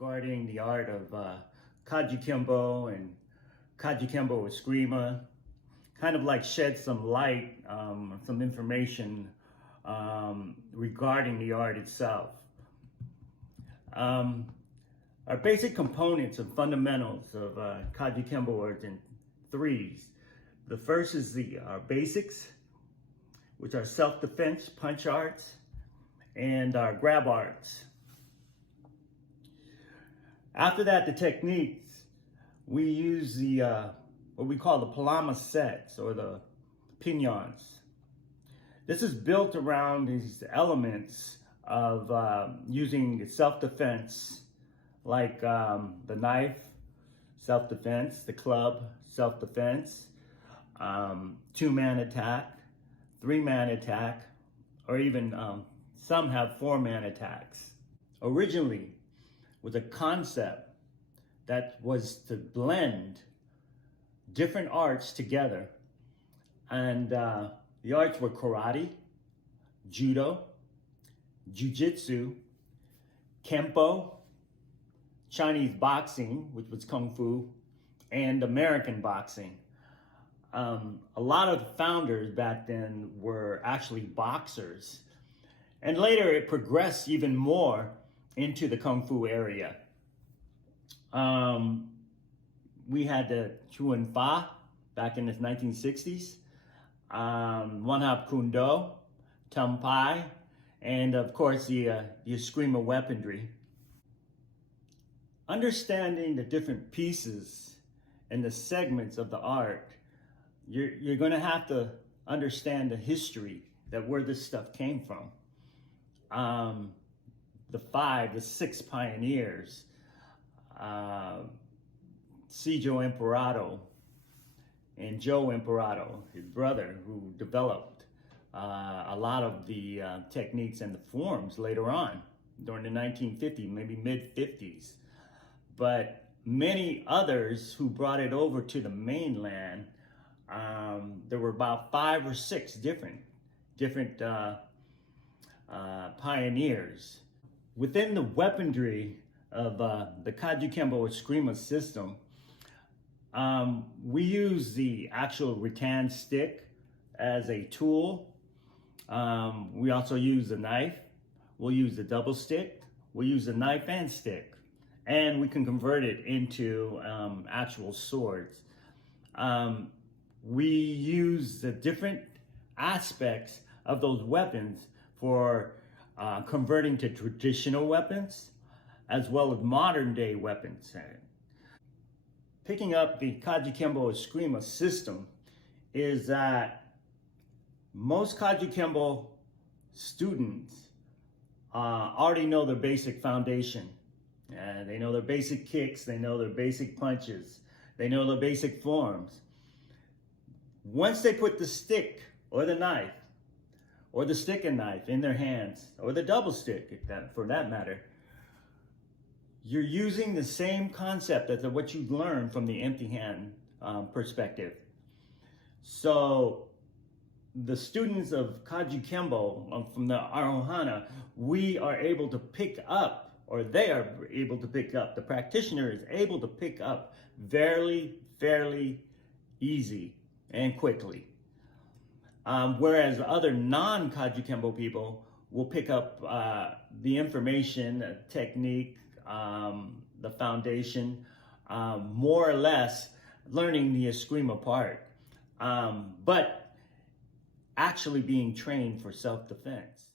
regarding the art of KaJuKenBo and KaJuKenBo Escrima, kind of like shed some light, some information regarding the art itself. Our basic components and fundamentals of KaJuKenBo are in threes. The first is our basics, which are self-defense, punch arts, and our grab arts. After that, the techniques, we use what we call the palama sets or the piñons. This is built around these elements of using self-defense, like the knife, self-defense, the club, self-defense, two-man attack, three-man attack, or even some have four-man attacks. Originally, was a concept that was to blend different arts together. And the arts were karate, judo, jiu-jitsu, kempo, Chinese boxing, which was kung fu, and American boxing. A lot of the founders back then were actually boxers. And later it progressed even more into the kung fu area. We had the Chuan Fa back in the 1960s, One Hop Kuen Do, Tum Pai, and of course the Eskrima weaponry. Understanding the different pieces and the segments of the art, you're going to have to understand the history, that where this stuff came from. The six pioneers, Sijo Emperado and Joe Emperado, his brother, who developed a lot of the techniques and the forms later on during the 1950s, maybe mid-50s. But many others who brought it over to the mainland, there were about 5 or 6 different pioneers. Within the weaponry of the KaJuKenBo Eskrima system, we use the actual rattan stick as a tool. We also use the knife. We'll use the double stick. We'll use the knife and stick. And we can convert it into actual swords. We use the different aspects of those weapons for converting to traditional weapons, as well as modern day weapons. Picking up the KaJuKenBo Eskrima system is that most KaJuKenBo students already know their basic foundation. They know their basic kicks, they know their basic punches, they know their basic forms. Once they put the stick or the knife, or the stick and knife in their hands, or the double stick for that matter, you're using the same concept as what you learned from the empty hand perspective. So the students of KaJuKenBo from the Arohana, we are able to pick up, or they are able to pick up, the practitioner is able to pick up fairly easy and quickly. Whereas other non-KaJuKenBo people will pick up the information, technique, the foundation, more or less learning the Eskrima part, but actually being trained for self-defense.